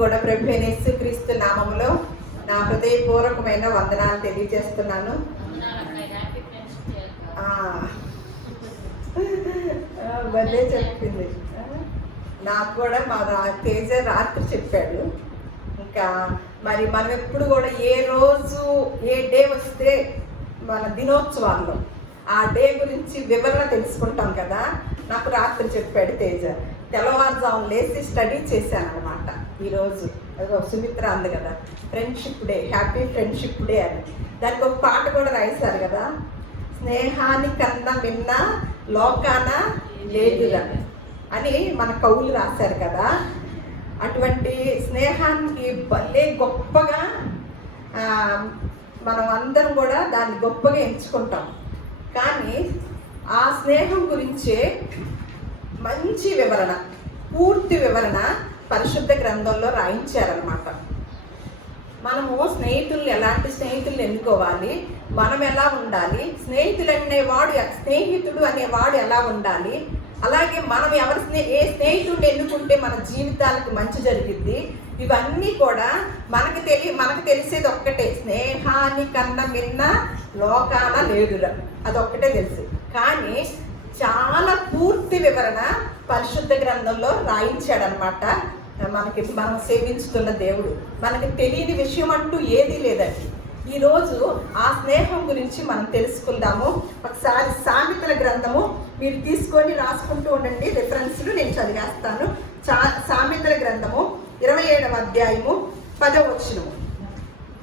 కూడా ప్రభువైన యేసుక్రీస్తు నామములో నా హృదయపూర్వకమైన వందనాలు తెలియజేస్తున్నాను. భలే చెప్పింది. నాకు కూడా మా తేజ రాత్రి చెప్పాడు. ఇంకా మరి మనం ఎప్పుడు కూడా ఏ రోజు ఏ డే వస్తే మన దినోత్సవాల్లో ఆ డే గురించి వివరణ తెలుసుకుంటాం కదా. నాకు రాత్రి చెప్పాడు తేజ. తెల్లవారుజాము లేచి స్టడీ చేశాను అనమాట. ఈరోజు సుమిత్ర అంది కదా, friendship day, happy friendship day అని. దానికి ఒక పాట కూడా రాశారు కదా, స్నేహానికన్నా మిన్న లోకాన లేదురా అని మన కవులు రాశారు కదా. అటువంటి స్నేహానికి భలే గొప్పగా మనం అందరం కూడా దాన్ని గొప్పగా ఎంచుకుంటాం. కానీ ఆ స్నేహం గురించే మంచి వివరణ, పూర్తి వివరణ పరిశుద్ధ గ్రంథంలో రాయించారనమాట. మనము స్నేహితుల్ని, ఎలాంటి స్నేహితుల్ని ఎన్నుకోవాలి, మనం ఎలా ఉండాలి, స్నేహితుడు అనేవాడు ఎలా ఉండాలి, అలాగే మనం ఏ స్నేహితుడిని ఎన్నుకుంటే మన జీవితాలకు మంచి జరిగిద్ది, ఇవన్నీ కూడా మనకు తెలిసేది ఒక్కటే, స్నేహానికన్నా మిన్న లోకాన లేదురా, అదొక్కటే తెలుసు. కానీ చాలా పూర్తి వివరణ పరిశుద్ధ గ్రంథంలో రాయించాడనమాట. మనం సేవించుతున్న దేవుడు. మనకి తెలియని విషయం అంటూ ఏదీ లేదండి. ఈరోజు ఆ స్నేహం గురించి మనం తెలుసుకుందాము. ఒకసారి సామెతల గ్రంథము మీరు తీసుకొని రాసుకుంటూ ఉండండి, రిఫరెన్స్లు నేను చదివేస్తాను. సామెతల గ్రంథము 27వ అధ్యాయము 10వ వచనము.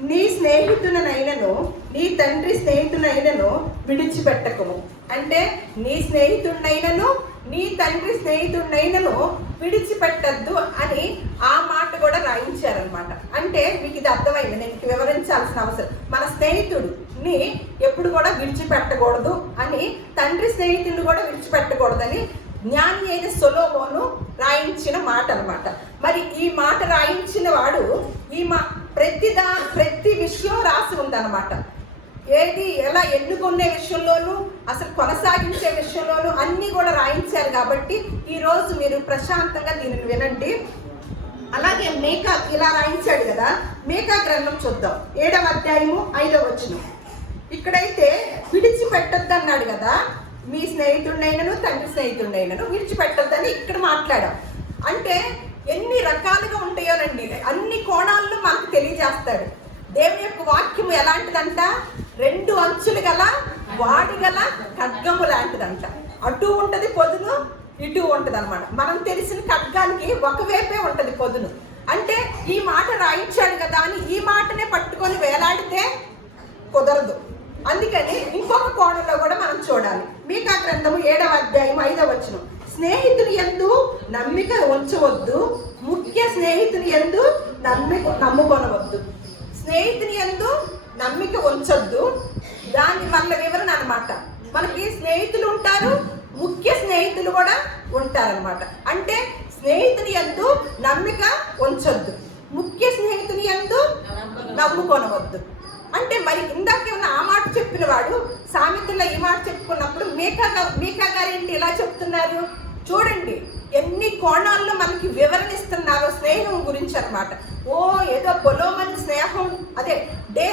నీ స్నేహితునైనను నీ తండ్రి స్నేహితునైనను విడిచిపెట్టకము. అంటే నీ స్నేహితుడినైనను నీ తండ్రి స్నేహితుడినైనను విడిచిపెట్టద్దు అని ఆ మాట కూడా రాయించారనమాట. అంటే మీకు ఇది అర్థమైంది, నేను వివరించాల్సిన అవసరం. మన స్నేహితుడిని ఎప్పుడు కూడా విడిచిపెట్టకూడదు అని, తండ్రి స్నేహితుడిని కూడా విడిచిపెట్టకూడదని జ్ఞాని అయిన సొలొమోను రాయించిన మాట అనమాట. మరి ఈ మాట రాయించిన వాడు ప్రతి విషయం రాసి ఉందన్నమాట. ఏది ఎలా ఎన్నుకునే విషయంలోనూ, అసలు కొనసాగించే విషయంలోనూ అన్నీ కూడా రాయించారు. కాబట్టి ఈరోజు మీరు ప్రశాంతంగా దీనిని వినండి. అలాగే మేకా ఇలా రాయించాడు కదా, మేకా గ్రంథం చూద్దాం. 7వ అధ్యాయము 5వ వచనం. ఇక్కడైతే విడిచిపెట్టొద్దు అన్నాడు కదా, మీ స్నేహితుడినైనను తండ్రి స్నేహితుడినైనను విడిచిపెట్టొద్దని ఇక్కడ మాట్లాడాం. అంటే ఎన్ని రకాలుగా ఉంటాయోనండి, అన్ని కోణాలను మనకు తెలియజేస్తాడు. దేవుని యొక్క వాక్యము ఎలాంటిదంట, 2 అంచులు గల వాడి గల ఖడ్గము లాంటిదంట. అటు ఉంటుంది పొదును, ఇటు ఉంటుంది అనమాట. మనం తెలిసిన ఖడ్గానికి ఒకవైపే ఉంటుంది పొదును. అంటే ఈ మాట రాయించాడు కదా అని ఈ మాటనే పట్టుకొని వేలాడితే కుదరదు. అందుకని ఇంకొక కోణంలో కూడా మనం చూడాలి. మీకా గ్రంథము 7వ అధ్యాయం 5వ వచనం. స్నేహితుని యందు నమ్మిక ఉంచవద్దు, ముఖ్య స్నేహితుని యందు నమ్ముకొనవద్దు. స్నేహితుని యందు నమ్మిక ఉంచొద్దు, దాని వల్ల వివరణ అనమాట. మనకి స్నేహితులు ఉంటారు, ముఖ్య స్నేహితులు కూడా ఉంటారనమాట. అంటే స్నేహితుని యందు నమ్మిక ఉంచొద్దు, ముఖ్య స్నేహితుని యందు నమ్ముకొనవద్దు. అంటే మరి ఇందాకేమన్నా ఆ మాట చెప్పిన వాడు సామెతల్లో ఈ మాట చెప్పుకున్నప్పుడు మీకా గారు ఏంటి ఇలా చెప్తున్నారు చూడండి, ఎన్ని కోణాల్లో మనకి వివరణ ఇస్తున్నారో స్నేహం గురించి అనమాట. ఏదో పొలోమని స్నేహం, అదే డే,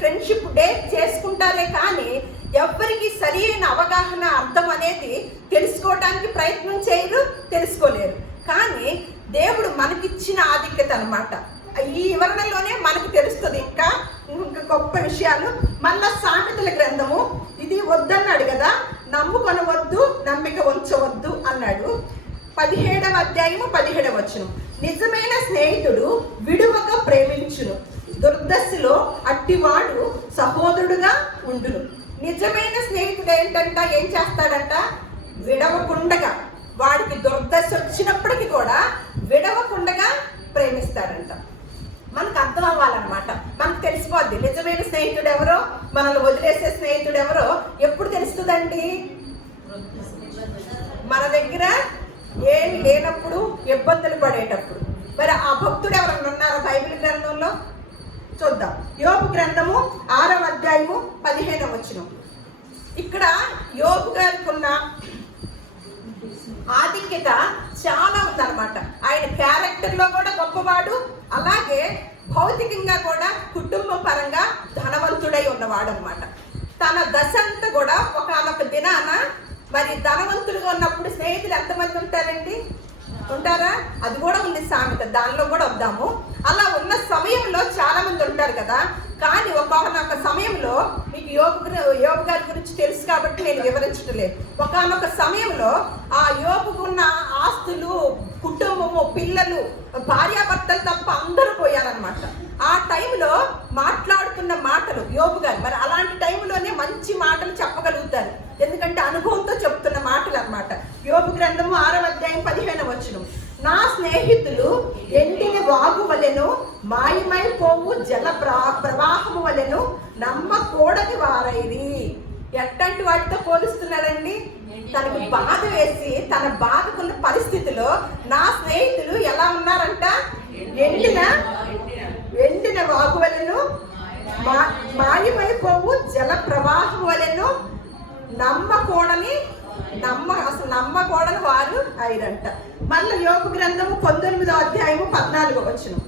ఫ్రెండ్షిప్ డే చేసుకుంటారే కానీ ఎవ్వరికి సరైన అవగాహన, అర్థం అనేది తెలుసుకోవడానికి ప్రయత్నం చేయరు, తెలుసుకోలేరు. కానీ దేవుడు మనకిచ్చిన ఆధిక్యత అనమాట. ఈ వివరణలోనే మనకు తెలుస్తుంది ఇంకా గొప్ప విషయాలు. మళ్ళా సామెతల గ్రంథము ఇది వద్దన్నాడు కదా, నమ్ముకొనవద్దు, నమ్మిక ఉంచవద్దు అన్నాడు. 17వ అధ్యాయము 17వ వచనం. నిజమైన స్నేహితుడు విడువక ప్రేమించును, దుర్దశలో అట్టివాడు సహోదరుడుగా ఉండును. నిజమైన స్నేహితుడు ఏం చేస్తాడంట, విడవకుండగా, వాడికి దుర్దశ వచ్చినప్పటికీ కూడా విడవకుండగా ప్రేమిస్తాడంట. మనకు అర్థం అవ్వాలన్నమాట, మనకు తెలిసిపోద్ది నిజమైన స్నేహితుడు ఎవరో, మనల్ని వదిలేసే స్నేహితుడు ఎవరో ఎప్పుడు తెలుస్తుందండి. మన దగ్గర ఏమి లేనప్పుడు, ఇబ్బందులు పడేటప్పుడు. మరి ఆ భక్తుడు ఎవరన్నా ఉన్నారా బైబిల్ గ్రంథంలో? చూద్దాం. యోబు గ్రంథము 6వ అధ్యాయము 15వ వచనం. ఇక్కడ యోబు గారికి ఉన్న ఆధిక్యత చాలా ఉందన్నమాట. ఆయన క్యారెక్టర్లో కూడా గొప్పవాడు, అలాగే భౌతికంగా కూడా కుటుంబ పరంగా ధనవంతుడై ఉన్నవాడు అనమాట. తన దశ అంతా కూడా ఒకనొక దినాన, మరి ధనవంతులుగా ఉన్నప్పుడు స్నేహితులు ఎంతమంది ఉంటారండి? ఉంటారా? అది కూడా ఉంది సామెత, దానిలో కూడా వద్దాము. అలా ఉన్న సమయంలో చాలా మంది ఉంటారు కదా. కానీ ఒకనొక సమయంలో మీకు యోబు గారి గురించి తెలుసు కాబట్టి నేను వివరించడం లేదు. ఒకనొక సమయంలో ఆ యోబుకున్న ఆస్తులు, కుటుంబము, పిల్లలు, భార్యాభర్తలు తప్ప అందరూ పోయారనమాట. ఆ టైంలో మాట్లాడుతున్న మాటలు యోబు గారు, మరి అలాంటి టైంలోనే మంచి మాటలు చెప్పగలుగుతారు, ఎందుకంటే అనుభవంతో చెప్తున్న మాటలు అన్నమాట. యోబు గ్రంథము 6వ అధ్యాయం 15వ వచనం. నా స్నేహితులు ఎండిన వాగు వలెను, మాయమైపోవు జల ప్రవాహము వలెను నమ్మకూడని వారైరి. ఎట్లాంటి వాటితో పోలుస్తున్నాడండి? తనకు బాధ వేసి, తన బాధకున్న పరిస్థితిలో నా స్నేహితులు ఎలా ఉన్నారంట? ఎండిన వాగు వలెను, మాయమైపోవు జల ప్రవాహం వలెను నమ్మకూడని వారు అయిరంట. మళ్ళీ యోబు గ్రంథము 19వ అధ్యాయము 14వ వచనం.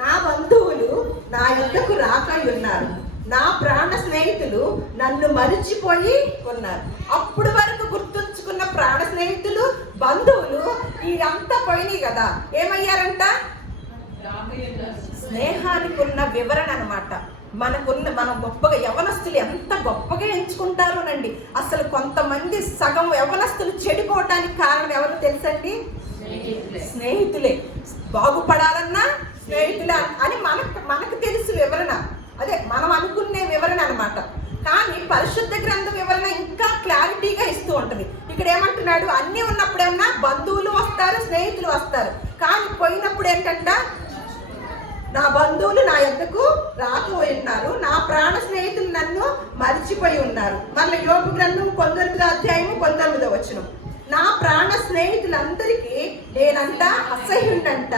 నా బంధువులు నా యొద్దకు రాకై ఉన్నారు, నా ప్రాణ స్నేహితులు నన్ను మరిచిపోయి ఉన్నారు. అప్పుడు వరకు గుర్తుంచుకున్న ప్రాణ స్నేహితులు, బంధువులు ఇదంతా పోయినాయి కదా. ఏమయ్యారంట? స్నేహానికి ఉన్న వివరణ అనమాట. మనం గొప్పగా, యవనస్తులు ఎంత గొప్పగా ఎంచుకుంటారోనండి. అసలు కొంతమంది సగం యవనస్తులు చెడిపోవటానికి కారణం ఎవరు తెలుసండి? స్నేహితులే. బాగుపడాలన్నా స్నేహితులే అని మనకు తెలుసు వివరణ, అదే మనం అనుకునే వివరణ అనమాట. కానీ పరిశుద్ధ గ్రంథం వివరణ ఇంకా క్లారిటీగా ఇస్తూ ఉంటుంది. ఇక్కడ ఏమంటున్నాడు? అన్నీ ఉన్నప్పుడేమన్నా బంధువులు వస్తారు, స్నేహితులు వస్తారు, కానీ పోయినప్పుడు ఏంటంట? నా బంధువులు నా యొద్దకు రాకపోయి ఉన్నారు, నా ప్రాణ స్నేహితులు నన్ను మరిచిపోయి ఉన్నారు. మళ్ళీ యోబు గ్రంథం 19వ అధ్యాయము 19వ వచనం. నా ప్రాణ స్నేహితులందరికీ నేనంట అసహ్యుడంట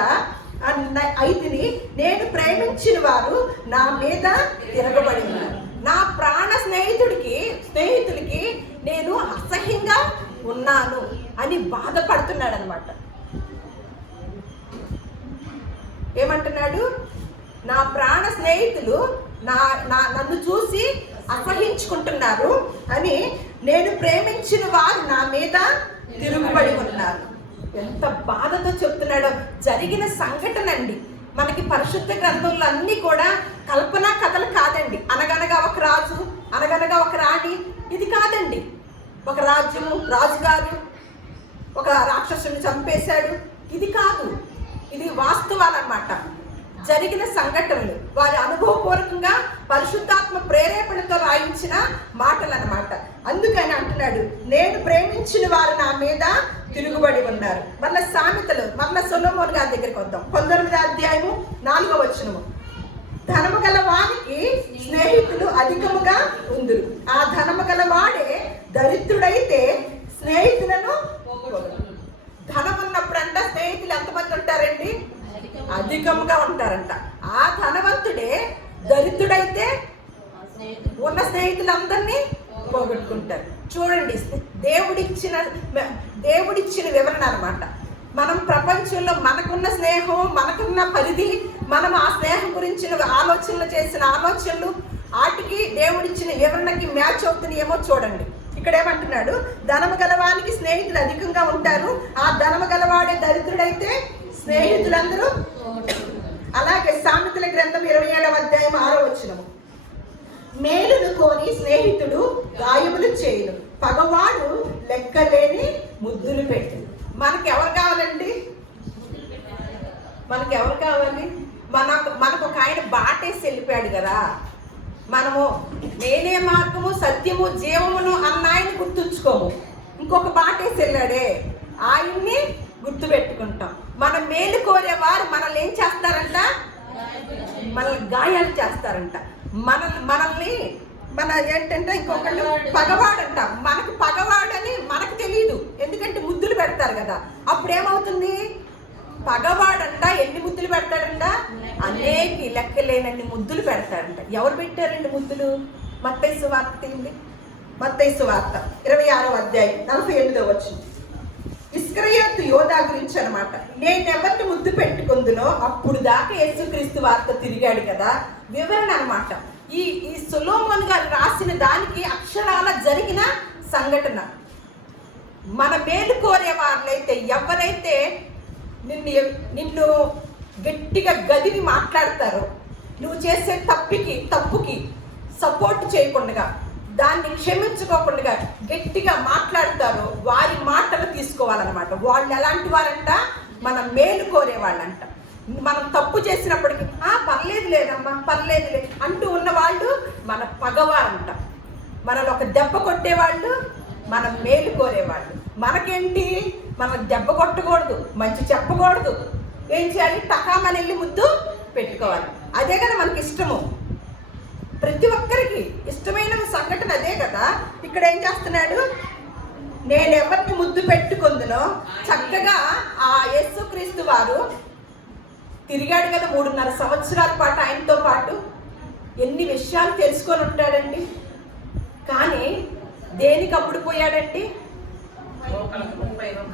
అయితిని, నేను ప్రేమించిన వారు నా మీద తిరగబడి ఉన్నారు. నా ప్రాణ స్నేహితులకి నేను అసహ్యంగా ఉన్నాను అని బాధపడుతున్నాడు అనమాట. ఏమంటున్నాడు? నా ప్రాణ స్నేహితులు నన్ను చూసి అసహించుకుంటున్నారు అని, నేను ప్రేమించిన వారు నా మీద తిరుగుబడి ఉన్నారు. ఎంత బాధతో చెప్తున్నాడో. జరిగిన సంఘటన అండి. మనకి పరిశుద్ధ గ్రంథంలో అన్నీ కూడా కల్పనా కథలు కాదండి. అనగనగా ఒక రాజు, అనగనగా ఒక రాణి, ఇది కాదండి. ఒక రాజ్యము, రాజుగారు ఒక రాక్షసుని చంపేశాడు, ఇది కాదు. ఇది వాస్తవాలన్నమాట. జరిగిన సంఘటనలు, వారి అనుభవపూర్వకంగా పరిశుద్ధాత్మ ప్రేరేపణతో రాయించిన మాటలు అన్నమాట. అందుకని అంటున్నాడు, నేను ప్రేమించిన వారు నా మీద తిరుగుబడి ఉన్నారు. మళ్ళీ సామెతలు, మళ్ళీ సొలొమోను గారి దగ్గరికి వద్దాం. 19వ అధ్యాయము 4వ వచనము. ధనము గల వానికి స్నేహితులు అధికముగా ఉందురు, ఆ ధనము గల వాడే దరిద్రుడైతే స్నేహితులను. ధనం ఉన్నప్పుడంట స్నేహితులు ఎంతమంది ఉంటారండి? అధికంగా ఉంటారంట. ఆ ధనవంతుడే దరిద్రుడైతే ఉన్న స్నేహితులందరినీ పోగొట్టుకుంటారు. చూడండి, దేవుడిచ్చిన వివరణ అనమాట. మనం ప్రపంచంలో మనకున్న స్నేహం, మనకున్న పరిధి, మనం ఆ స్నేహం గురించిన ఆలోచనలు చేసిన ఆలోచనలు వాటికి దేవుడిచ్చిన వివరణకి మ్యాచ్ అవుతున్నాయేమో చూడండి. ఇక్కడ ఏమంటున్నాడు? ధనము గలవానికి స్నేహితులు అధికంగా ఉంటారు, ఆ ధనము గలవాడే దరిద్రుడైతే స్నేహితులందరూ. అలాగే సామెతల గ్రంథం 27వ అధ్యాయం 6వ వచనము. మేలును కోరి స్నేహితుడు గాయములు చేయును, పగవాడు లెక్కలేని ముద్దులు పెట్టు. మనకు ఎవరు కావాలండి? మనకు ఎవరు కావాలి? మనకు ఒక ఆయన బాటేసి వెళ్ళిపోయాడు కదా. మనము నేనే మార్గము, సత్యము, జీవమును అన్న ఆయన గుర్తుంచుకోము. ఇంకొక బాటేసి వెళ్ళాడే, ఆయన్ని గుర్తు పెట్టుకుంటాం. మనం మేలు కోరేవారు మనల్ని ఏం చేస్తారంట? మనల్ని గాయాలు చేస్తారంట. మనల్ని ఏంటంటే ఇంకొకళ్ళు పగవాడంట. మనకు పగవాడని మనకు తెలియదు, ఎందుకంటే ముద్దులు పెడతారు కదా. అప్పుడు ఏమవుతుంది? పగవాడంట ఎన్ని ముద్దులు పెడతాడంట? అనేక లెక్కలేనన్ని ముద్దులు పెడతాడంట. ఎవరు పెట్టారండి ముద్దులు? మత్తయి సువార్త తీయండి. మత్తయి సువార్త 26వ అధ్యాయం 48వ వచనం. ఇస్కరియోతు యోధా గురించి అనమాట. నేను ఎవరిని ముద్దు పెట్టుకుందునో అప్పుడు దాకా యేసుక్రీస్తు వార్త తిరిగాడు కదా, వివరణ అనమాట. ఈ సొలొమోను గారు రాసిన దానికి అక్షరాల జరిగిన సంఘటన. మన మేలు కోరే వాళ్ళైతే ఎవరైతే నిన్ను గట్టిగా గదివి మాట్లాడతారో, నువ్వు చేసే తప్పుకి సపోర్ట్ చేయకుండా, దాన్ని క్షమించుకోకుండా గట్టిగా మాట్లాడతారో వారి మాటలు తీసుకోవాలన్నమాట. వాళ్ళు ఎలాంటి వారంట? మన మేలు కోరే వాళ్ళంట. మనం తప్పు చేసినప్పటికీ పర్లేదు లేదమ్మా, పర్లేదులే అంటూ ఉన్నవాళ్ళు మన పగవారంట. మనలో ఒక దెబ్బ కొట్టేవాళ్ళు మన మేలు కోరేవాళ్ళు. మనకేంటి, మనం దెబ్బ కొట్టకూడదు, మంచి చెప్పకూడదు. ఏం చేయాలి? టకామని వెళ్ళి ముద్దు పెట్టుకోవాలి. అదే కదా మనకి ఇష్టము. ప్రతి ఒక్కరికి ఇష్టమైన సంఘటన అదే కదా. ఇక్కడ ఏం చేస్తున్నాడు? నేను ఎవరిని ముద్దు పెట్టుకుందునో, చక్కగా ఆ యేసుక్రీస్తు వారు తిరిగాడు కదా 3.5 సంవత్సరాల పాటు. ఆయనతో పాటు ఎన్ని విషయాలు తెలుసుకొని ఉంటాడండి. కానీ దేనికి అమ్ముడుపోయాడండి?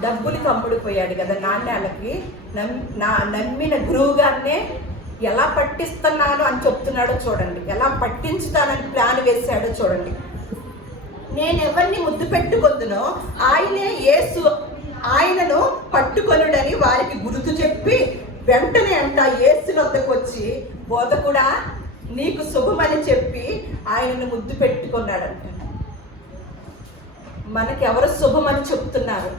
డబ్బులకి అమ్ముడుపోయాడు కదా, నాణ్యాలకి. నమ్మిన గురువు గారినే ఎలా పట్టిస్తున్నాను అని చెప్తున్నాడో చూడండి, ఎలా పట్టించుతానని ప్లాన్ వేశాడో చూడండి. నేను ఎవరిని ముద్దు పెట్టుకుందునో ఆయనే యేసు, ఆయనను పట్టుకొనుడని వారికి గుర్తు చెప్పి వెంటనే అంట యేసు వద్దకు వచ్చి, బోధకుడా నీకు శుభమని చెప్పి ఆయనను ముద్దు పెట్టుకున్నాడంట. మనకి ఎవరు శుభమని చెప్తున్నారు?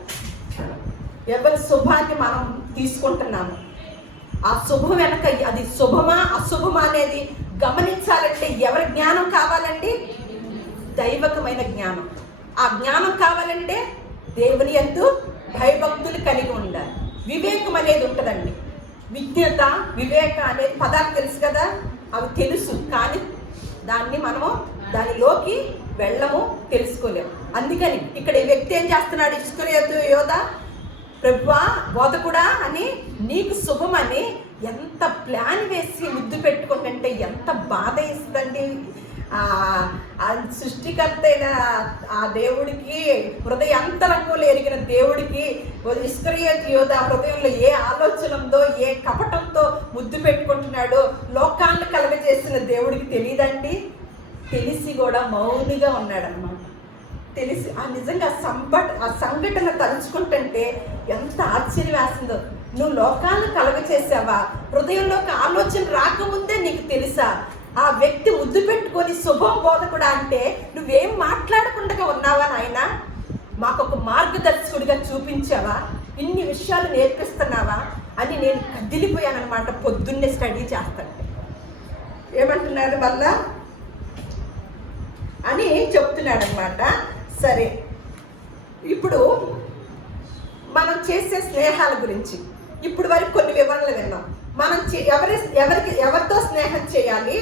ఎవరి శుభాన్ని మనం తీసుకుంటున్నాము? ఆ శుభం వెనక అది శుభమా అశుభమా అనేది గమనించాలంటే ఎవరి జ్ఞానం కావాలండి? దైవకమైన జ్ఞానం. ఆ జ్ఞానం కావాలంటే దేవుని యందు భయభక్తులు కలిగి ఉండాలి. వివేకం అనేది ఉంటుందండి. విజ్ఞత, వివేక అనేది పదాలు తెలుసు కదా, అవి తెలుసు. కానీ మనము దానిలోకి వెళ్ళము, తెలుసుకోలేము. అందుకని ఇక్కడ ఈ వ్యక్తి ఏం చేస్తున్నాడు? ఇస్కరియోతు యోధా, ప్రభువా బోధకుడా అని నీకు శుభమని ఎంత ప్లాన్ వేసి ముద్దు పెట్టుకుంటుంటే ఎంత బాధ ఇస్తుందండి. సృష్టికర్త అయిన ఆ దేవుడికి, హృదయాంతరంగంలో ఎరిగిన దేవుడికి ఇస్కరియోతు యోధా హృదయంలో ఏ ఆలోచన ఉందో, ఏ కపటంతో ముద్దు పెట్టుకుంటున్నాడో లోకాలను కలగజేసిన దేవుడికి తెలియదండి. తెలిసి కూడా మౌనిగా ఉన్నాడనమాట. తెలిసి నిజంగా ఆ సంఘటన తలుచుకుంటుంటే ఎంత ఆశ్చర్యం వేస్తుందో. నువ్వు లోకాలను కలగచేసావా? హృదయంలోకి ఆలోచన రాకముందే నీకు తెలుసా? ఆ వ్యక్తి ముద్దు పెట్టుకొని శుభం బోధకుడా అంటే నువ్వేం మాట్లాడకుండా ఉన్నావా నాయన? మాకొక మార్గదర్శకుడిగా చూపించావా? ఇన్ని విషయాలు నేర్పిస్తున్నావా అని నేను కదిలిపోయానమాట. పొద్దున్నే స్టడీ చేస్తాను. ఏమంటున్నారు మళ్ళా అని చెప్తున్నాడు అనమాట. సరే, ఇప్పుడు మనం చేసే స్నేహాల గురించి ఇప్పుడు వరకు కొన్ని వివరణలు విన్నాం. మనం ఎవరితో స్నేహం చేయాలి,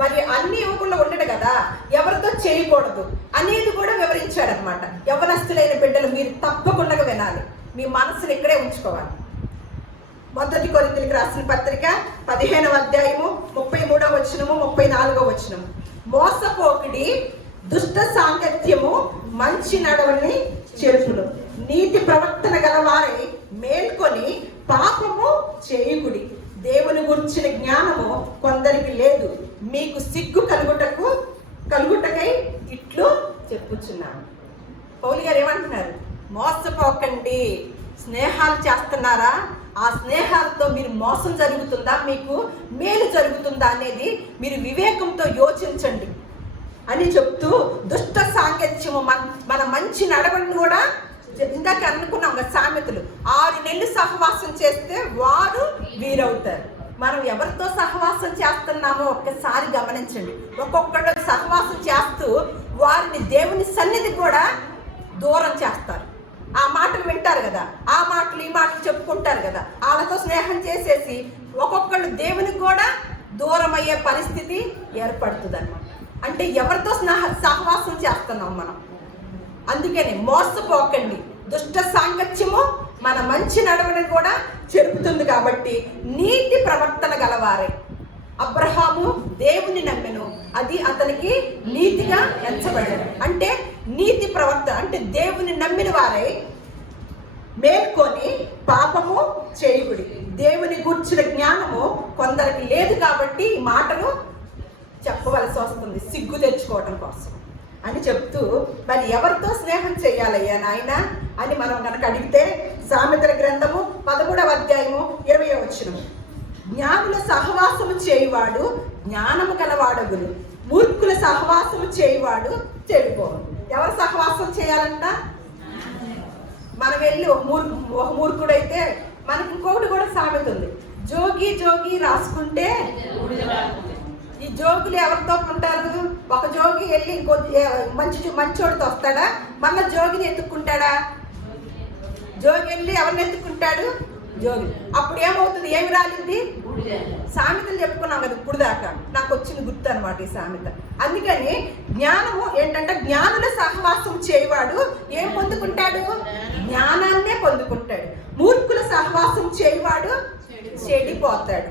మరి అన్ని ఇవ్వకుండా ఉండడు కదా, ఎవరితో చేయకూడదు అనేది కూడా వివరించాడనమాట. యవ్వనస్తులైన బిడ్డలు మీరు తప్పకుండా వినాలి, మీ మనసుని ఇక్కడే ఉంచుకోవాలి. 1 కొరింథీయులకు రాసిన పత్రిక 15వ అధ్యాయము 33వ వచనము 34వ వచనము. మోసపోకిడి, దుష్ట సాంగత్యము మంచి నడవని చెరుపులు, నీతి ప్రవర్తన గలవారై మేల్కొని పాపము చేయుకుడి. దేవుని గురించిన జ్ఞానము కొందరికి లేదు, మీకు సిగ్గు కలుగుటకై ఇట్లు చెప్పుచున్నాను. పౌలు గారు ఏమంటున్నారు? మోసపోకండి. స్నేహాలు చేస్తున్నారా? ఆ స్నేహాలతో మీరు మోసం జరుగుతుందా, మీకు మేలు జరుగుతుందా అనేది మీరు వివేకంతో యోచించండి అని చెప్తూ, దుష్ట సాంగత్యము మన మంచి నడవడిని కూడా ఇందాక అనుకున్నాం కదా సామెతలు, 6 నెలలు సహవాసం చేస్తే వారు వీరవుతారు. మనం ఎవరితో సహవాసం చేస్తున్నామో ఒక్కసారి గమనించండి. ఒక్కొక్కరు సహవాసం చేస్తూ వారిని దేవుని సన్నిధికి కూడా దూరం చేస్తారు. ఆ మాటలు వింటారు కదా, ఆ మాటలు ఈ మాటలు చెప్పుకుంటారు కదా, వాళ్ళతో స్నేహం చేసేసి ఒక్కొక్కళ్ళు దేవునికి కూడా దూరం అయ్యే పరిస్థితి ఏర్పడుతుంది అన్నమాట. అంటే ఎవరితో సహవాసం చేస్తున్నాం మనం. అందుకని మోసపోకండి. దుష్ట సాంగత్యము మన మంచి నడవడిని కూడా చెరుపుతుంది. కాబట్టి నీతి ప్రవర్తన గలవారే. అబ్రహాము దేవుని నమ్మెను, అది అతనికి నీతిగా ఎంచబడింది. అంటే నీతి ప్రవర్తన అంటే దేవుని నమ్మిన వారై మేల్కొని పాపము చేయుడి. దేవుని గూర్చిన జ్ఞానము కొందరికి లేదు కాబట్టి ఈ మాటను చెప్పవలసి వస్తుంది సిగ్గు తెచ్చుకోవడం కోసం అని చెప్తూ, మరి ఎవరితో స్నేహం చేయాలయ్యా నాయన అని మనం కనుక అడిగితే సామెతల గ్రంథము 13వ అధ్యాయము 20వ వచనము, జ్ఞానుల సహవాసము చేయువాడు జ్ఞానము గలవాడగును, మూర్ఖుల సహవాసము చేయువాడు చెడిపోను. ఎవరు సహవాసం చేయాలంట? మనం వెళ్ళి ఒక మూర్ఖుడైతే మనకి ఇంకొకటి కూడా సామెత ఉంది, జోగి జోగి రాసుకుంటే. ఈ జోగులు ఎవరితో ఉంటారు? ఒక జోగి వెళ్ళి ఇంకో మంచోడితో వస్తాడా? మళ్ళీ జోగిని ఎత్తుక్కుంటాడా? జోగి వెళ్ళి ఎవరిని ఎత్తుక్కుంటాడు? జోగి. అప్పుడు ఏమవుతుంది? ఏమి రాలింది? సామెతలు చెప్పుకున్నాం కదా ఇప్పుడు దాకా, నాకు వచ్చిన గుర్తు అనమాట ఈ సామెత. అందుకని జ్ఞానము ఏంటంటే, జ్ఞానుల సహవాసం చేయవాడు ఏం పొందుకుంటాడు? జ్ఞానాన్నే పొందుకుంటాడు. మూర్ఖుల సహవాసం చేయవాడు చెడిపోతాడు.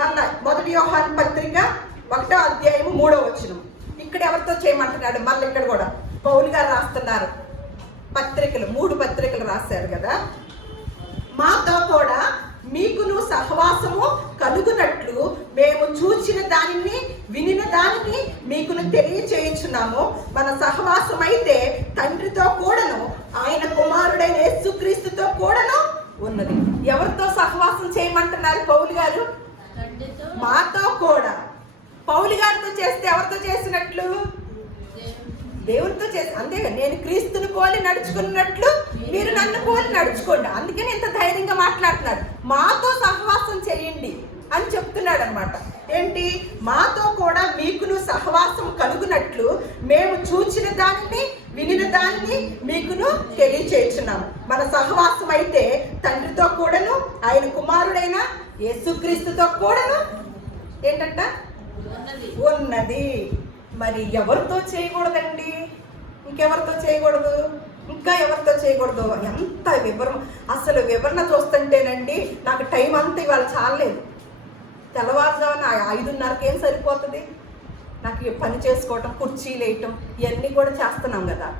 మళ్ళా 1 యోహాను పత్రిక 1వ అధ్యాయము 3వ వచనం, ఇక్కడ ఎవరితో చేయమంటున్నాడు? మళ్ళీ ఇక్కడ కూడా పౌలు గారు రాస్తున్నారు పత్రికలు, 3 పత్రికలు రాశారు కదా. మాతో కూడా మీకును సహవాసము కలుగునట్లు మేము చూచిన దానిని వినిన దానిని మీకును తెలియచేయుచున్నాము. మన సహవాసం అయితే తండ్రితో కూడాను ఆయన కుమారుడైన యేసుక్రీస్తుతో కూడాను ఉన్నది. ఎవరితో సహవాసం చేయమంటున్నారు పౌలు గారు? మాతో కూడా. పౌలు గారితో చేస్తే ఎవరితో చేసినట్లు? దేవునితో చేసి. అంతేగా, నేను క్రీస్తుని పోలి నడుచుకున్నట్లు మీరు నన్ను పోలి నడుచుకోండి. అందుకని ఇంత ధైర్యంగా మాట్లాడుతున్నారు. మాతో సహవాసం చేయండి అని చెప్తున్నాడు అనమాట. ఏంటి? మాతో కూడా మీకును సహవాసం కలుగునట్లు మేము చూచిన దానిని వినిన దానిని మీకును తెలియచేస్తున్నాము. మన సహవాసం అయితే తండ్రితో కూడాను ఆయన కుమారుడైన యేసుక్రీస్తుతో కూడాను ఏంటంట ఉన్నది. మరి ఎవరితో చేయకూడదండి? ఇంకెవరితో చేయకూడదు? ఇంకా ఎవరితో చేయకూడదు? ఎంత వివరణ! అసలు వివరణ చూస్తుంటేనండి నాకు టైం అంతా ఇవాళ చాలలేదు. తెల్లవారుజామున 5:30కి ఏం సరిపోతుంది నాకు? పని చేసుకోవటం, కుర్చీలు వేయటం, ఇవన్నీ కూడా చేస్తున్నాం కదా,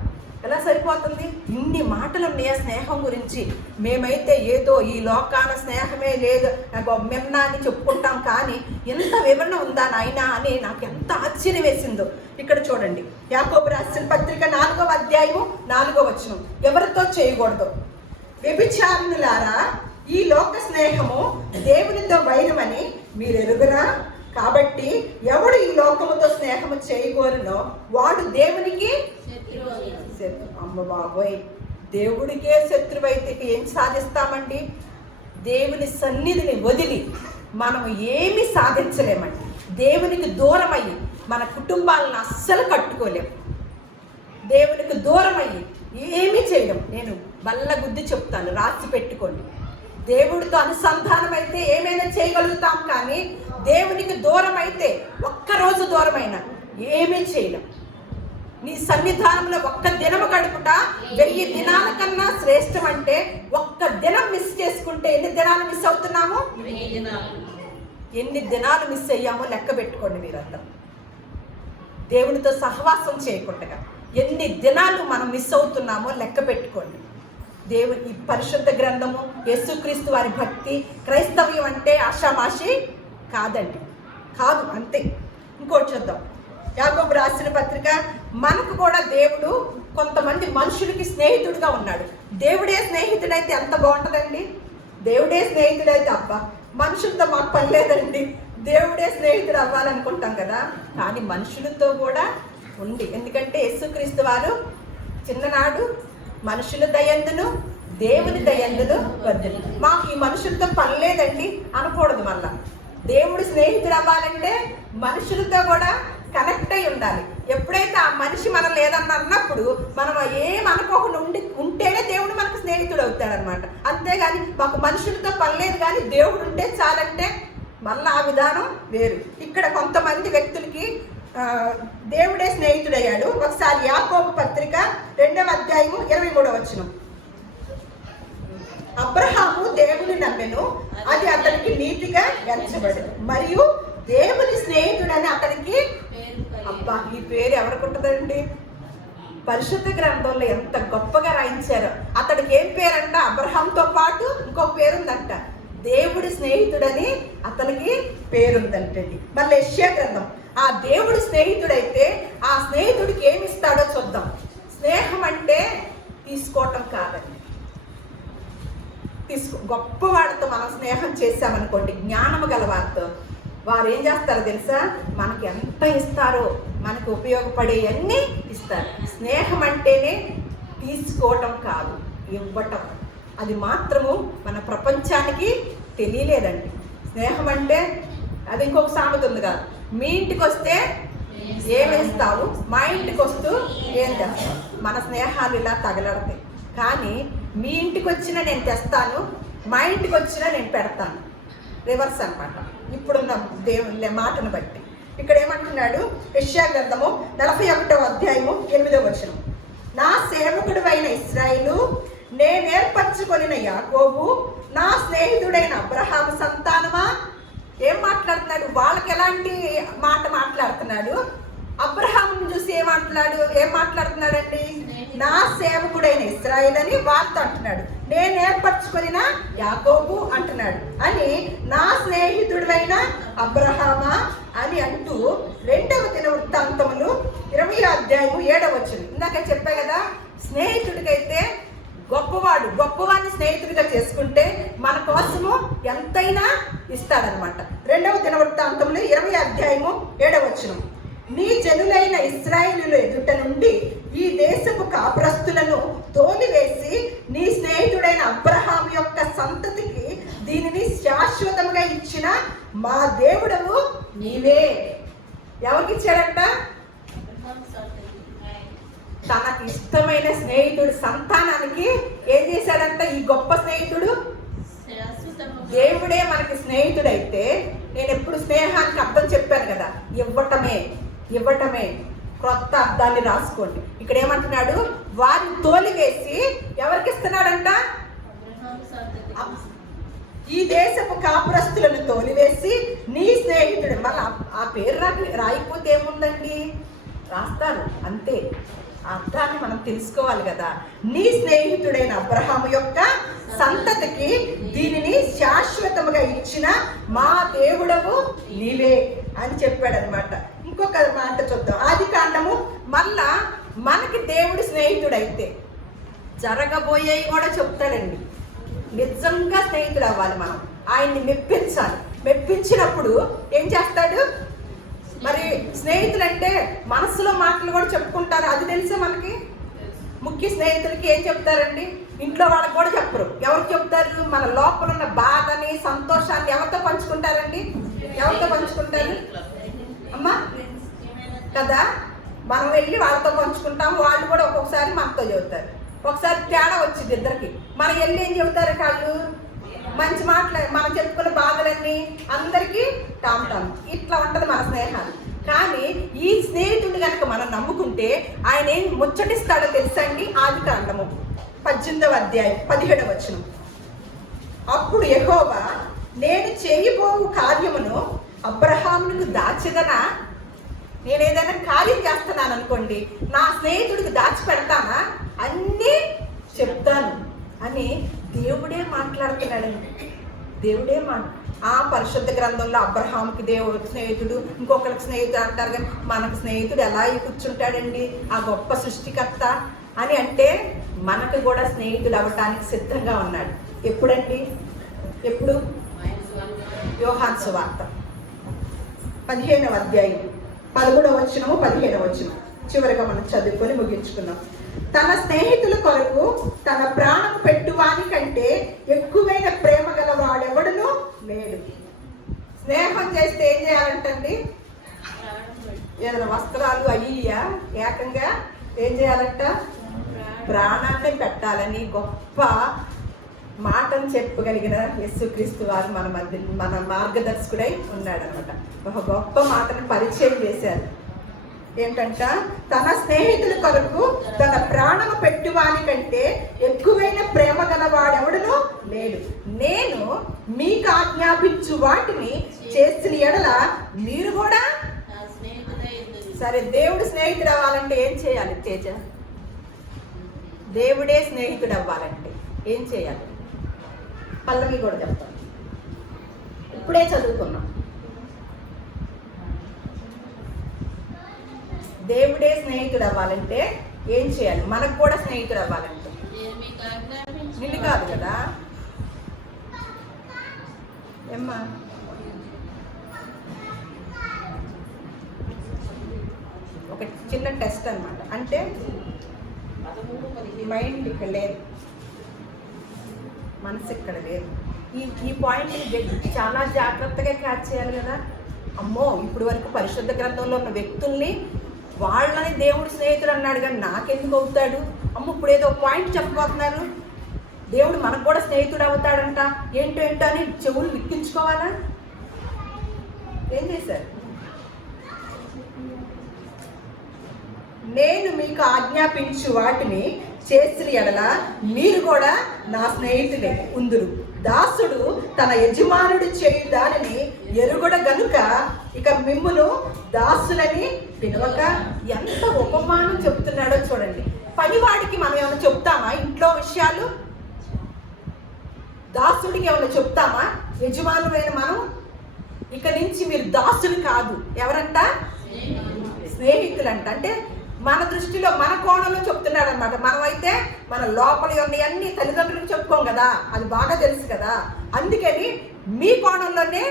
ఎలా సరిపోతుంది? ఇన్ని మాటలు ఉన్నాయా స్నేహం గురించి? మేమైతే ఏదో ఈ లోకాన స్నేహమే లేదు మిన్న అని చెప్పుకుంటాం, కానీ ఎంత వివరణ ఉందా నాయనా అని నాకు ఎంత ఆశ్చర్యం వేసిందో. ఇక్కడ చూడండి, యాకోబు రాసిన పత్రిక 4వ అధ్యాయము 4వ వచనం, ఎవరితో చేయకూడదు? వ్యభిచారిణులారా, ఈ లోక స్నేహము దేవునితో వైరమని మీరు ఎరుగురా? కాబట్టి ఎవడు ఈ లోకముతో స్నేహము చేయకూడనో వాడు దేవునికి అమ్మ బాబోయ్, దేవుడికే శత్రువైతే ఏం సాధిస్తామండి? దేవుని సన్నిధిని వదిలి మనం ఏమి సాధించలేమండి. దేవునికి దూరం అయ్యి మన కుటుంబాలను అస్సలు కట్టుకోలేము. దేవునికి దూరం అయ్యి ఏమీ చేయలేం. నేను బల్లగుద్ది చెప్తాను, రాసి పెట్టుకోండి. దేవుడితో అనుసంధానం అయితే ఏమైనా చేయగలుగుతాం, కానీ దేవునికి దూరం అయితే ఒక్కరోజు దూరమైనా ఏమీ చేయలేం. నీ సన్నిధానంలో ఒక్క దినము గడుపుట 1000 దినాల కన్నా శ్రేష్టం. అంటే ఒక్క దినం మిస్ చేసుకుంటే ఎన్ని దినాలు మిస్ అవుతున్నాము? ఎన్ని దినాలు మిస్ అయ్యామో లెక్క పెట్టుకోండి మీరంతా. దేవునితో సహవాసం చేయకుండా ఎన్ని దినాలు మనం మిస్ అవుతున్నామో లెక్క పెట్టుకోండి. దేవుని ఈ పరిశుద్ధ గ్రంథము, యేసుక్రీస్తు వారి భక్తి, క్రైస్తవ్యం అంటే ఆషామాషి కాదండి, కాదు, అంతే. ఇంకోటి చూద్దాం, యాకోబు రాసిన పత్రిక. మనకు కూడా దేవుడు కొంతమంది మనుషులకి స్నేహితుడిగా ఉన్నాడు. దేవుడే స్నేహితుడైతే ఎంత బాగుంటుందండి? దేవుడే స్నేహితుడైతే అబ్బా మనుషులతో మాకు పని లేదండి, దేవుడే స్నేహితుడు అవ్వాలనుకుంటాం కదా. కానీ మనుషులతో కూడా ఉంది. ఎందుకంటే యేసుక్రీస్తు వారు చిన్ననాడు మనుషుల దయందును దేవుని దయందును వద్దు, మాకు ఈ మనుషులతో పని లేదండి అనకూడదు. మళ్ళా దేవుడు స్నేహితుడు అవ్వాలంటే మనుషులతో కూడా కనెక్ట్ అయి ఉండాలి. ఎప్పుడైతే ఆ మనిషి మనం లేదన్న అన్నప్పుడు మనం ఏమనుకోకుండా ఉంటేనే దేవుడు మనకు స్నేహితుడు అవుతాడనమాట. అంతేగాని మాకు మనుషులతో పని లేదు కానీ దేవుడు ఉంటే చాలంటే మళ్ళీ ఆ విధానం వేరు. ఇక్కడ కొంతమంది వ్యక్తులకి దేవుడే స్నేహితుడయ్యాడు. ఒకసారి యాకోబు పత్రిక 2వ అధ్యాయము 23వ వచనం, అబ్రహాము దేవుని నమ్మెను, అది అతనికి నీతిగా ఎంచబడి, మరియు దేవుని స్నేహితుడని అతనికి. అబ్బా, ఈ పేరు ఎవరికి ఉంటుందండి? పరిశుద్ధ గ్రంథంలో ఎంత గొప్పగా రాయించారో. అతడికి ఏం పేరంట? అబ్రహాంతో పాటు ఇంకో పేరుందంట, దేవుడి స్నేహితుడని అతనికి పేరుందంటండి. మళ్ళీ యెషయా గ్రంథం, ఆ దేవుడి స్నేహితుడైతే ఆ స్నేహితుడికి ఏమి ఇస్తాడో చూద్దాం. స్నేహం అంటే తీసుకోవటం కాదండి. గొప్పవాడితో మనం స్నేహం చేశామనుకోండి, జ్ఞానము గలవారితో, వారు ఏం చేస్తారో తెలుసా? మనకి ఎంత ఇస్తారో, మనకు ఉపయోగపడేవన్నీ ఇస్తారు. స్నేహం అంటేనే తీసుకోవటం కాదు, ఇవ్వటం. అది మాత్రము మన ప్రపంచానికి తెలియలేదండి. స్నేహం అంటే అది ఇంకొక సామెత ఉంది కదా, మీ ఇంటికి వస్తే ఏమేస్తావు, మా ఇంటికి వస్తూ ఏం చేస్తావు. మన స్నేహాలు ఇలా తగలడతాయి. కానీ మీ ఇంటికి వచ్చినా నేను తెస్తాను, మా ఇంటికి వచ్చినా నేను పెడతాను. రివర్స్ అన్నమాట ఇప్పుడున్న దేవుని మాటను బట్టి. ఇక్కడ ఏమంటున్నాడు? యెషయా గ్రంథము 41వ అధ్యాయము 8వ వచనం, నా సేవకుడు అయిన ఇశ్రాయేలు, నేనేర్పరచుకొనిన యాకోబు, నా స్నేహితుడైన అబ్రహాము సంతానమా. ఏం మాట్లాడుతున్నాడు? వాళ్ళకి ఎలాంటి మాట మాట్లాడుతున్నాడు? అబ్రహాముని చూసి ఏం మాట్లాడుతున్నాడండి? నా సేవకుడైన ఇశ్రాయేలు అని వాళ్ళతో అంటున్నాడు. నేను ఏర్పరచుకొనిన యాకోబు అంటున్నాడు. అని నా స్నేహితుడైన అబ్రహామా అని అంటూ 2వ దినవృత్తాంతములు 20వ అధ్యాయము 7వ వచనం. ఇందాక చెప్పా కదా, స్నేహితుడికైతే గొప్పవాడిని స్నేహితుడిగా చేసుకుంటే మన కోసము ఎంతైనా ఇస్తాడనమాట. 2వ దినవృత్తాంతములు 20వ అధ్యాయము 7వ వచనం, నీ జనులైన ఇశ్రాయేలుల ఎదుట నుండి ఈ దేశపు కాపురస్తులను తోలివేసి నీ స్నేహితుడైన అబ్రహాం యొక్క సంతతికి దీనిని శాశ్వతముగా ఇచ్చిన మా దేవుడవు నీవే. ఎవరికి ఇచ్చాడంట? తనకి ఇష్టమైన స్నేహితుడు సంతానానికి ఏం చేశాడంట? ఈ గొప్ప స్నేహితుడు దేవుడే మనకి స్నేహితుడైతే, నేను ఎప్పుడు స్నేహానికి అర్థం చెప్పాను కదా, ఇవ్వటమే. క్రొత్త అర్థాన్ని రాసుకోండి. ఇక్కడ ఏమంటున్నాడు? వారిని తోలివేసి ఎవరికి ఇస్తున్నాడంట? ఈ దేశపు కాపురస్తులను తోలివేసి నీ స్నేహితుడు. మళ్ళీ ఆ పేరు రాయిపోతే ఏముందండి? రాస్తారు అంతే. అర్థాన్ని మనం తెలుసుకోవాలి కదా. నీ స్నేహితుడైన అబ్రహాము యొక్క సంతతికి దీనిని శాశ్వతముగా ఇచ్చిన మా దేవుడవు నీవే అని చెప్పాడు అనమాట. ఇంకొక మాట చూద్దాం. ఆదికాండము, మళ్ళా మనకి దేవుడి స్నేహితుడైతే జరగబోయేవి కూడా చెప్తాడండి. నిజంగా స్నేహితుడు అవ్వాలి మనం, ఆయన్ని మెప్పించాలి. మెప్పించినప్పుడు ఏం చేస్తాడు? మరి స్నేహితులు అంటే మనసులో మాటలు కూడా చెప్పుకుంటారు, అది తెలుసా మనకి. ముఖ్య స్నేహితులకి ఏం చెప్తారండి? ఇంట్లో వాళ్ళకి కూడా చెప్పరు. ఎవరికి చెప్తారు? మన లోపల ఉన్న బాధని, సంతోషాన్ని ఎవరితో పంచుకుంటారండి? ఎవరితో పంచుకుంటారు అమ్మా? కదా, మనం వెళ్ళి వాళ్ళతో పంచుకుంటాము, వాళ్ళు కూడా ఒక్కొక్కసారి మనతో చెబుతారు. ఒకసారి తేడా వచ్చింది ఇద్దరికి, మనం వెళ్ళి ఏం చెబుతారు? వాళ్ళు మంచి మాటలు, మనం చెప్పుకున్న బాధలన్నీ అందరికీ టామ్. ఇట్లా ఉంటుంది మన స్నేహాలు. కానీ ఈ స్నేహితుడిని కనుక మనం నమ్ముకుంటే ఆయన ఏం ముచ్చటిస్తాడో తెలుసండి. ఆదికాండము 18వ అధ్యాయం 17వ వచనం, అప్పుడు యెహోవా, నేను చేయబోవు కార్యమును అబ్రహామునకు దాచెదనా? నేను ఏదైనా కార్యం చేస్తున్నాను అనుకోండి, నా స్నేహితుడికి దాచిపెడతానా? అన్నీ చెప్తాను అని దేవుడే మాట్లాడుతున్నాడండి. దేవుడే ఆ పరిశుద్ధ గ్రంథంలో అబ్రహాముకి దేవుడు స్నేహితుడు, ఇంకొకరికి స్నేహితుడు అంటారు. కానీ మనకు స్నేహితుడు ఎలా కూర్చుంటాడండి? ఆ గొప్ప సృష్టికర్త అని. అంటే మనకు కూడా స్నేహితుడు అవ్వటానికి సిద్ధంగా ఉన్నాడు. ఎప్పుడండి? ఎప్పుడు? యోహాను సువార్త 15వ అధ్యాయం 13వ వచనము 15వ వచనం చివరిగా మనం చదువుకొని ముగించుకున్నాం. తన స్నేహితుల కొరకు తన ప్రాణం పెట్టువాని కంటే ఎక్కువైన ప్రేమ గల వాడెవడును లేడు. స్నేహం చేస్తే ఏం చేయాలంటండి? ఏదైనా వస్త్రాలు అయ్యా ఏకంగా ఏం చేయాలంట? ప్రాణాన్ని పెట్టాలని గొప్ప మాటను చెప్పగలిగిన యేసుక్రీస్తు వారు మన మార్గదర్శకుడై ఉన్నాడనమాట. ఒక గొప్ప మాటను పరిచయం చేశారు. ఏంటంట? తన స్నేహితుల కొరకు తన ప్రాణము పెట్టువాని కంటే ఎక్కువైన ప్రేమ గల వాడెవడును లేడు. నేను మీకు ఆజ్ఞాపించు వాటిని చేసిన ఎడల మీరు కూడా. సరే, దేవుడు స్నేహితుడు అవ్వాలంటే ఏం చేయాలి తేజ? దేవుడే స్నేహితుడు అవ్వాలంటే ఏం చేయాలి? పల్లవి కూడా చెప్తాను, ఇప్పుడే చదువుకున్నాం. దేవుడే స్నేహితుడు అవ్వాలంటే ఏం చేయాలి? మనకు కూడా స్నేహితుడు అవ్వాలంటే నిన్ను కాదు కదా ఏమ్మా, ఒక చిన్న టెస్ట్ అన్నమాట. అంటే మైండ్ ఇక్కడ లేదు, మనసు ఇక్కడ లేదు. ఈ పాయింట్ చాలా జాగ్రత్తగా క్యాచ్ చేయాలి కదా. అమ్మో, ఇప్పుడు వరకు పరిశుద్ధ గ్రంథంలో ఉన్న వ్యక్తుల్ని వాళ్ళని దేవుడు స్నేహితుడు అన్నాడు, కానీ నాకెందుకు అవుతాడు? అమ్మ, ఇప్పుడు ఏదో పాయింట్ చెప్పబోతున్నారు, దేవుడు మనకు కూడా స్నేహితుడు అవుతాడంట, ఏంటో అని చెవులు విక్కించుకోవాలా? ఏం చేశారు? నేను మీకు ఆజ్ఞాపించు వాటిని చేసిన ఎడల మీరు కూడా నా స్నేహితులే ఉందురు. దాసుడు తన యజమానుడు చేయు దానిని ఎరుగుడ గనుక ఇక మిమ్మును దాసులని పిలవక. ఎంత ఉపమానం చెప్తున్నాడో చూడండి. పనివాడికి మనం ఏమైనా చెప్తామా ఇంట్లో విషయాలు? దాసుడికి ఏమైనా చెప్తామా? యజమానులైన మనం ఇక నుంచి మీరు దాసులు కాదు, ఎవరంట? స్నేహితులంట. అంటే మన దృష్టిలో, మన కోణంలో చెప్తున్నాడు అనమాట. మనమైతే మన లోపల ఉన్నవన్నీ తల్లిదండ్రులకు చెప్పుకోం కదా, అది బాగా తెలుసు కదా. అందుకని మీ కోణంలోనే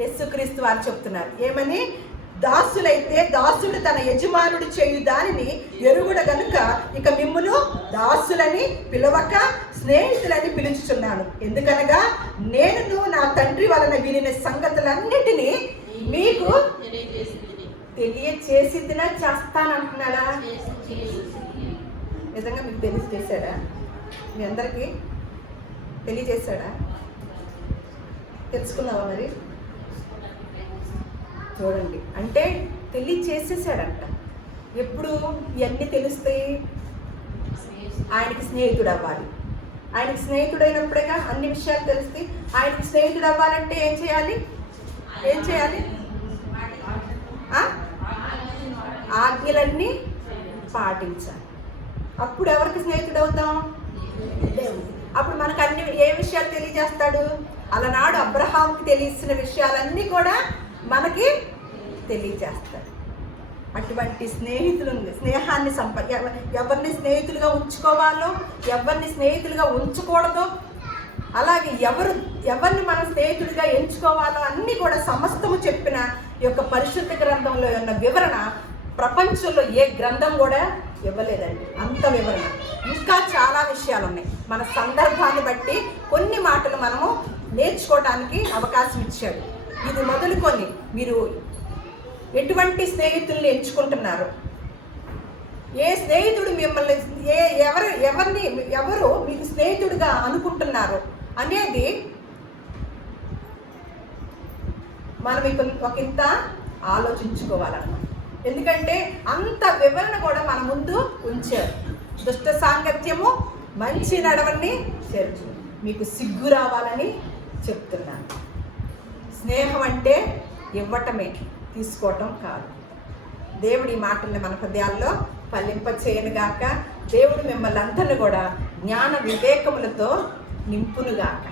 యేసుక్రీస్తు వారు చెప్తున్నారు. ఏమని? దాసులైతే దాసుడు తన యజమానుడు చేయు దానిని ఎరుగుడ గనుక ఇక మిమ్మును దాసులని పిలవక స్నేహితులని పిలుచుచున్నాను. ఎందుకనగా నేను నా తండ్రి వలన వినిన సంగతులన్నిటినీ మీకు తెలియచేసిదినా చేస్తానంటున్నాడా? నిజంగా మీకు తెలియజేశాడా? మీ అందరికీ తెలియజేశాడా? తెలుసుకున్నావా మరి? చూడండి, అంటే తెలియచేసేసాడంట. ఎప్పుడు ఇవన్నీ తెలుస్తాయి? ఆయనకి స్నేహితుడు అవ్వాలి. ఆయనకి స్నేహితుడు అయినప్పుడేగా అన్ని విషయాలు తెలుస్తాయి. ఆయనకి స్నేహితుడు అవ్వాలంటే ఏం చేయాలి? ఏం చేయాలి? ఆజ్ఞలన్నీ పాటించాలి. అప్పుడు ఎవరికి స్నేహితుడు అవుతాం? దేవుడు. అప్పుడు మనకు అన్ని ఏ విషయాలు తెలియజేస్తాడు? అలనాడు అబ్రహాంకి తెలిసిన విషయాలన్నీ కూడా మనకి తెలియజేస్తాడు. అటువంటి స్నేహాన్ని ఎవరిని స్నేహితులుగా ఉంచుకోవాలో, ఎవరిని స్నేహితులుగా ఉంచకూడదో, అలాగే ఎవరిని మనం స్నేహితుడిగా ఎంచుకోవాలో అన్నీ కూడా సమస్తము చెప్పిన ఈ యొక్క పరిశుద్ధ గ్రంథంలో ఉన్న వివరణ ప్రపంచంలో ఏ గ్రంథం కూడా ఇవ్వలేదండి. అంత వివరణ. ఇంకా చాలా విషయాలు ఉన్నాయి. మన సందర్భాన్ని బట్టి కొన్ని మాటలు మనము నేర్చుకోవడానికి అవకాశం ఇచ్చాడు. ఇది మొదలుకొని మీరు ఎటువంటి స్నేహితుల్ని ఎంచుకుంటున్నారు, ఏ స్నేహితుడు మిమ్మల్ని ఎవరు మీకు స్నేహితుడిగా అనుకుంటున్నారు అనేది మనం ఒక ఇంత ఆలోచించుకోవాలన్నమాట. ఎందుకంటే అంత వివరణ కూడా మన ముందు ఉంచారు. దుష్ట సాంగత్యము మంచి నడవని చేర్చు, మీకు సిగ్గు రావాలని చెప్తున్నాను. స్నేహం అంటే ఇవ్వటమే, తీసుకోవటం కాదు. దేవుడి ఈ మాటల్ని మన హృదయాల్లో ఫలింప చేయనుగాక. దేవుడు మిమ్మల్ని అందరిని కూడా జ్ఞాన వివేకములతో నింపునుగాక.